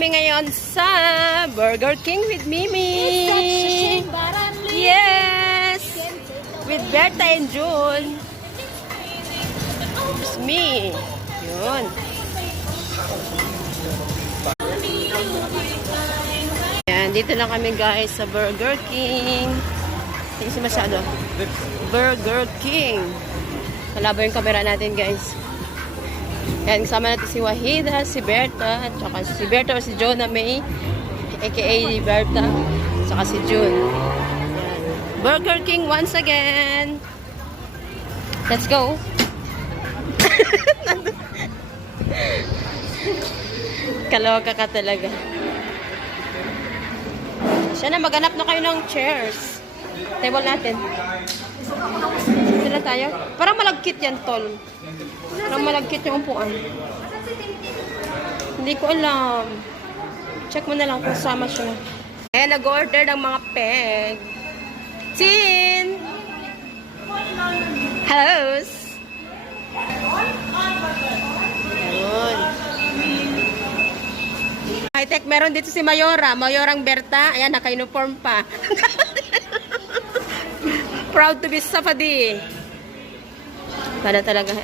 kami ngayon sa Burger King with Mimi. Yes! With Berta and June. It's me. Yun. Ayan, dito lang kami guys sa Burger King. Hindi kasi masyado. Burger King. Malabo yung camera natin guys. Ayan, kasama natin si Wahida, si Berta, at saka si Berta o si Jonah May, aka Berta, at saka si June. Ayan. Burger King once again. Let's go. Kaloka ka talaga. Siya na, maghanap na kayo ng chairs. Table natin. Sila tayo. Parang malagkit yan, tol. Parang malagkit yung upuan. Hindi ko alam. Check mo na lang kung sama siya. Ayan, nag-order ng mga peg. Tin! Hello! Ayun. High-tech, meron dito si Mayora. Mayorang Berta. Ayan, naka-uniform pa. Proud to be Safadi. Para talaga.